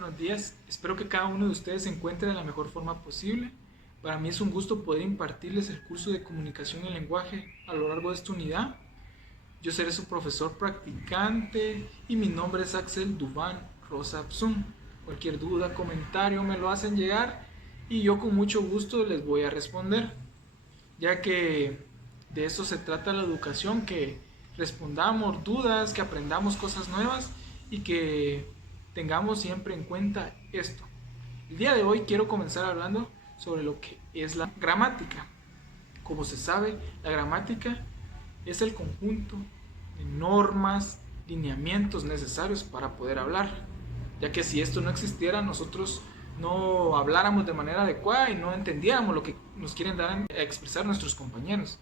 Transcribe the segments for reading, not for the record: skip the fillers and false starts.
Buenos días, espero que cada uno de ustedes se encuentre de la mejor forma posible. Para mí es un gusto poder impartirles el curso de comunicación y lenguaje a lo largo de esta unidad. Yo seré su profesor practicante y mi nombre es Axel Duván Rosa Absun. Cualquier duda, comentario me lo hacen llegar y yo con mucho gusto les voy a responder, ya que de eso se trata la educación, que respondamos dudas, que aprendamos cosas nuevas y que tengamos siempre en cuenta esto. El día de hoy quiero comenzar hablando sobre lo que es la gramática. Como se sabe, la gramática es el conjunto de normas, lineamientos necesarios para poder hablar, ya que si esto no existiera, nosotros no habláramos de manera adecuada y no entendiéramos lo que nos quieren dar a expresar nuestros compañeros.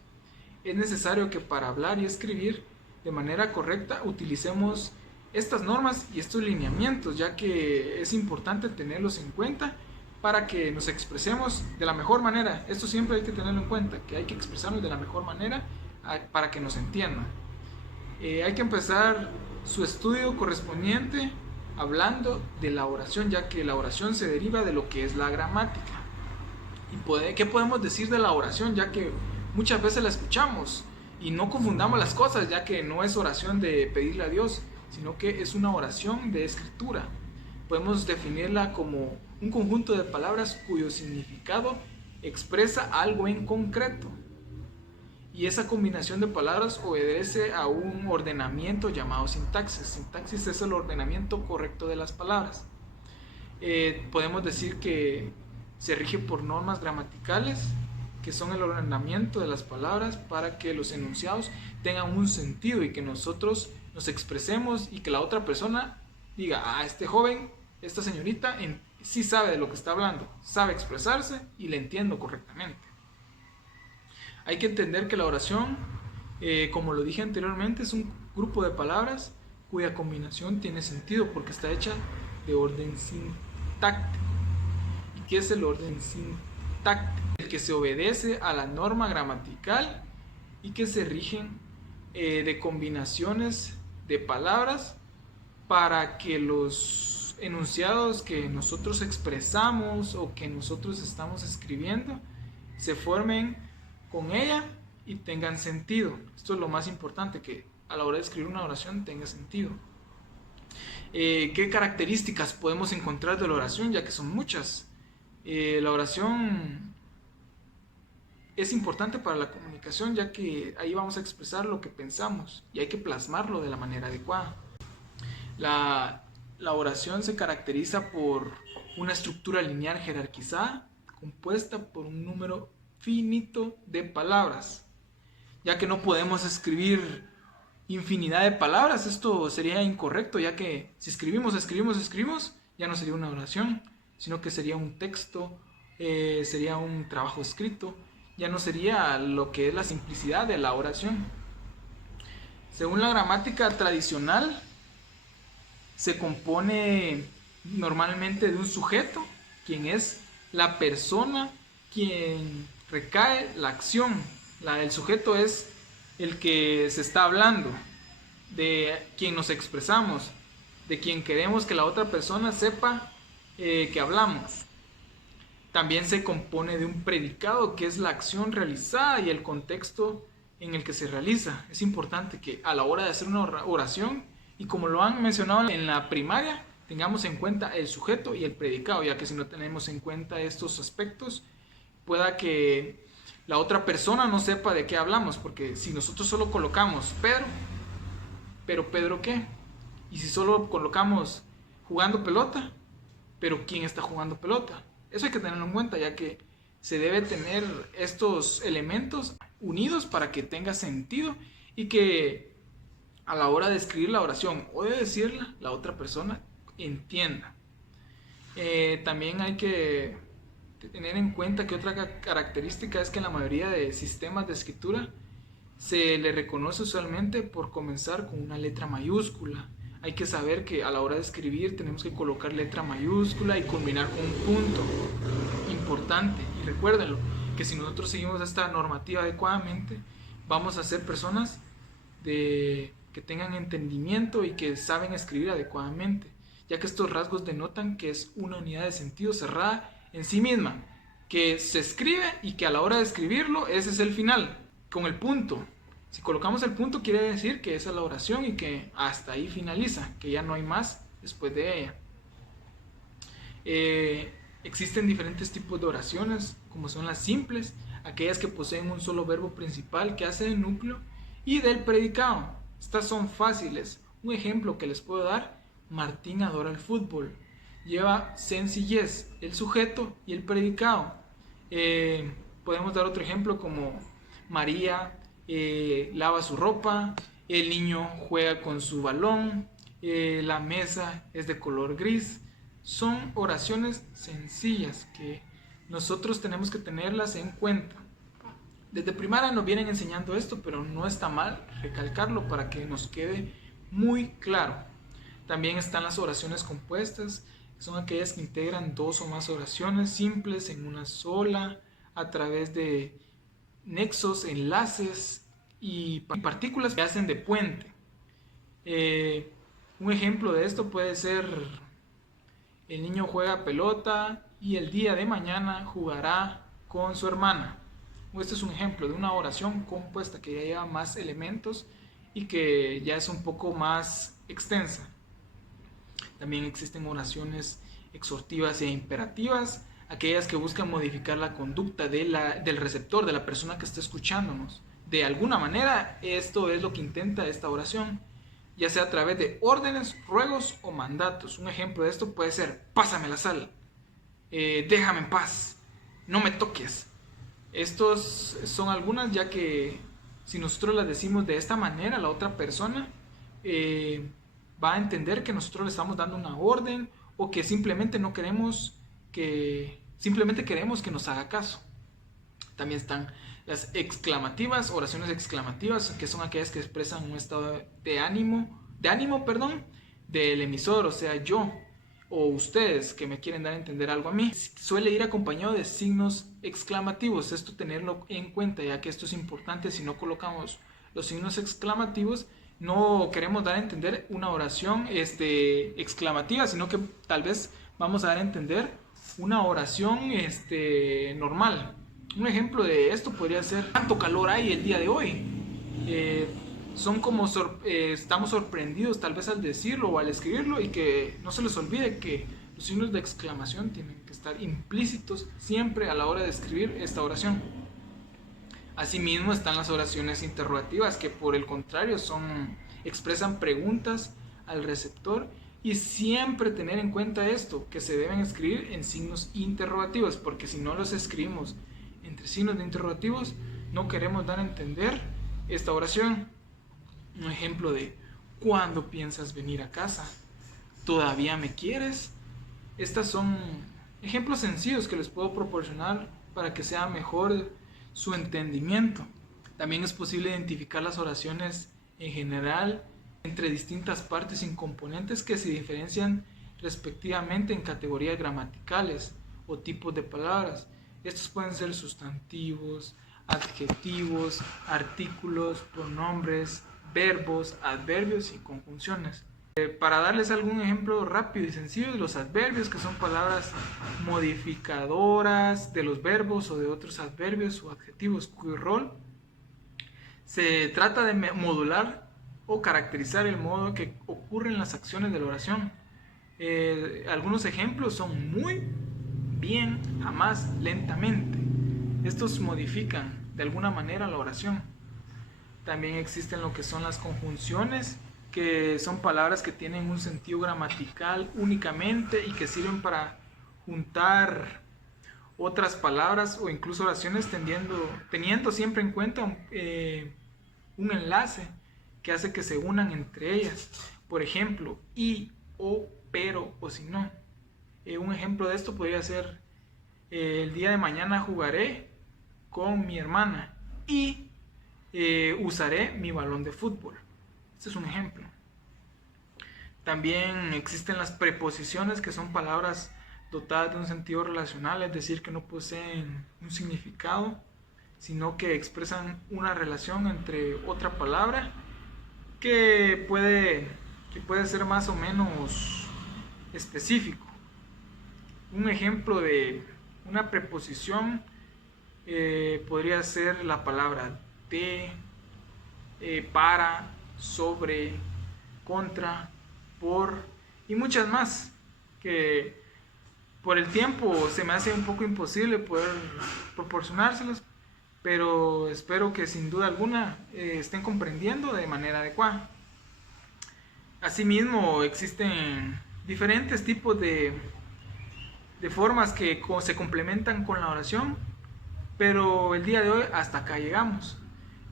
Es necesario que para hablar y escribir de manera correcta utilicemos estas normas y estos lineamientos, ya que es importante tenerlos en cuenta para que nos expresemos de la mejor manera. Esto siempre hay que tenerlo en cuenta, que hay que expresarnos de la mejor manera para que nos entiendan. Hay que empezar su estudio correspondiente hablando de la oración, ya que la oración se deriva de lo que es la gramática. ¿Y qué podemos decir de la oración? Ya que muchas veces la escuchamos y no confundamos las cosas, ya que no es oración de pedirle a Dios, sino que es una oración de escritura. Podemos definirla como un conjunto de palabras cuyo significado expresa algo en concreto. Y esa combinación de palabras obedece a un ordenamiento llamado sintaxis. Sintaxis es el ordenamiento correcto de las palabras. Podemos decir que se rige por normas gramaticales, que son el ordenamiento de las palabras para que los enunciados tengan un sentido y que nosotros nos expresemos y que la otra persona diga, este joven, esta señorita, sí sabe de lo que está hablando, sabe expresarse y le entiendo correctamente. Hay que entender que la oración, como lo dije anteriormente, es un grupo de palabras cuya combinación tiene sentido porque está hecha de orden sintáctico. ¿Y qué es el orden sintáctico? El que se obedece a la norma gramatical y que se rigen de combinaciones de palabras para que los enunciados que nosotros expresamos o que nosotros estamos escribiendo se formen con ella y tengan sentido. Esto es lo más importante, que a la hora de escribir una oración tenga sentido. ¿Qué características podemos encontrar de la oración? Ya que son muchas. La oración es importante para la comunicación, ya que ahí vamos a expresar lo que pensamos y hay que plasmarlo de la manera adecuada. La oración se caracteriza por una estructura lineal jerarquizada, compuesta por un número finito de palabras, ya que no podemos escribir infinidad de palabras. Esto sería incorrecto, ya que si escribimos, ya no sería una oración, sino que sería un texto, sería un trabajo escrito, ya no sería lo que es la simplicidad de la oración. Según la gramática tradicional, se compone normalmente de un sujeto, quien es la persona quien recae la acción. El sujeto es el que se está hablando, de quien nos expresamos, de quien queremos que la otra persona sepa que hablamos. También se compone de un predicado, que es la acción realizada y el contexto en el que se realiza. Es importante que a la hora de hacer una oración, y como lo han mencionado en la primaria, tengamos en cuenta el sujeto y el predicado, ya que si no tenemos en cuenta estos aspectos, pueda que la otra persona no sepa de qué hablamos, porque si nosotros solo colocamos pero ¿Pedro qué? Y si solo colocamos jugando pelota, pero ¿quién está jugando pelota? Eso hay que tenerlo en cuenta, ya que se debe tener estos elementos unidos para que tenga sentido y que a la hora de escribir la oración o de decirla, la otra persona entienda. También hay que tener en cuenta que otra característica es que en la mayoría de sistemas de escritura se le reconoce usualmente por comenzar con una letra mayúscula. Hay que saber que a la hora de escribir tenemos que colocar letra mayúscula y culminar con un punto importante. Y recuérdenlo, que si nosotros seguimos esta normativa adecuadamente, vamos a ser personas que tengan entendimiento y que saben escribir adecuadamente, ya que estos rasgos denotan que es una unidad de sentido cerrada en sí misma, que se escribe y que a la hora de escribirlo ese es el final, con el punto. Si colocamos el punto quiere decir que esa es la oración y que hasta ahí finaliza, que ya no hay más después de ella. Existen diferentes tipos de oraciones, como son las simples, aquellas que poseen un solo verbo principal que hace de núcleo y del predicado. Estas son fáciles. Un ejemplo que les puedo dar: Martín adora el fútbol. Lleva sencillez, el sujeto y el predicado. Podemos dar otro ejemplo como María lava su ropa, el niño juega con su balón, la mesa es de color gris. Son oraciones sencillas que nosotros tenemos que tenerlas en cuenta. Desde primaria nos vienen enseñando esto, pero no está mal recalcarlo para que nos quede muy claro. También están las oraciones compuestas, que son aquellas que integran dos o más oraciones simples en una sola, a través de nexos, enlaces y partículas que hacen de puente. Un ejemplo de esto puede ser: el niño juega pelota y el día de mañana jugará con su hermana. Este es un ejemplo de una oración compuesta que ya lleva más elementos y que ya es un poco más extensa. También existen oraciones exhortivas e imperativas, aquellas que buscan modificar la conducta del receptor, de la persona que está escuchándonos. De alguna manera, esto es lo que intenta esta oración, ya sea a través de órdenes, ruegos o mandatos. Un ejemplo de esto puede ser: pásame la sal, déjame en paz, no me toques. Estos son algunas, ya que si nosotros las decimos de esta manera, la otra persona va a entender que nosotros le estamos dando una orden, o que simplemente no queremos simplemente queremos que nos haga caso. También están las exclamativas, oraciones exclamativas, que son aquellas que expresan un estado de ánimo, del emisor, o sea, yo o ustedes que me quieren dar a entender algo a mí. Suele ir acompañado de signos exclamativos, esto tenerlo en cuenta, ya que esto es importante. Si no colocamos los signos exclamativos, no queremos dar a entender una oración exclamativa, sino que tal vez vamos a dar a entender una oración normal. Un ejemplo de esto podría ser: ¿cuánto calor hay el día de hoy? Son como estamos sorprendidos tal vez al decirlo o al escribirlo, y que no se les olvide que los signos de exclamación tienen que estar implícitos siempre a la hora de escribir esta oración. Asimismo están las oraciones interrogativas, que por el contrario expresan preguntas al receptor, y siempre tener en cuenta esto, que se deben escribir en signos interrogativos, porque si no los escribimos entre signos de interrogativos, no queremos dar a entender esta oración. Un ejemplo de: ¿cuándo piensas venir a casa? ¿Todavía me quieres? Estas son ejemplos sencillos que les puedo proporcionar para que sea mejor su entendimiento. También es posible identificar las oraciones en general entre distintas partes y componentes que se diferencian respectivamente en categorías gramaticales o tipos de palabras. Estos pueden ser sustantivos, adjetivos, artículos, pronombres, verbos, adverbios y conjunciones. Para darles algún ejemplo rápido y sencillo, los adverbios, que son palabras modificadoras de los verbos o de otros adverbios o adjetivos, cuyo rol se trata de modular o caracterizar el modo que ocurren las acciones de la oración. Algunos ejemplos son: muy, bien, jamás, lentamente. Estos modifican de alguna manera la oración. También existen lo que son las conjunciones, que son palabras que tienen un sentido gramatical únicamente y que sirven para juntar otras palabras o incluso oraciones, teniendo siempre en cuenta un enlace que hace que se unan entre ellas. Por ejemplo, y, o, pero o si no. Un ejemplo de esto podría ser: el día de mañana jugaré con mi hermana y usaré mi balón de fútbol. Este es un ejemplo. También existen las preposiciones, que son palabras dotadas de un sentido relacional, es decir, que no poseen un significado, sino que expresan una relación entre otra palabra que puede ser más o menos específico. Un ejemplo de una preposición podría ser la palabra de, para, sobre, contra, por y muchas más que por el tiempo se me hace un poco imposible poder proporcionárselas, pero espero que sin duda alguna estén comprendiendo de manera adecuada. Asimismo, existen diferentes tipos de formas que se complementan con la oración, pero el día de hoy hasta acá llegamos,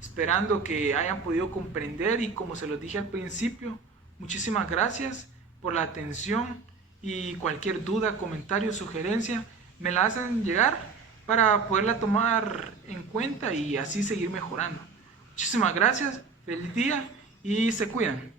esperando que hayan podido comprender y como se los dije al principio, muchísimas gracias por la atención y cualquier duda, comentario, sugerencia, me la hacen llegar para poderla tomar en cuenta y así seguir mejorando. Muchísimas gracias, feliz día y se cuidan.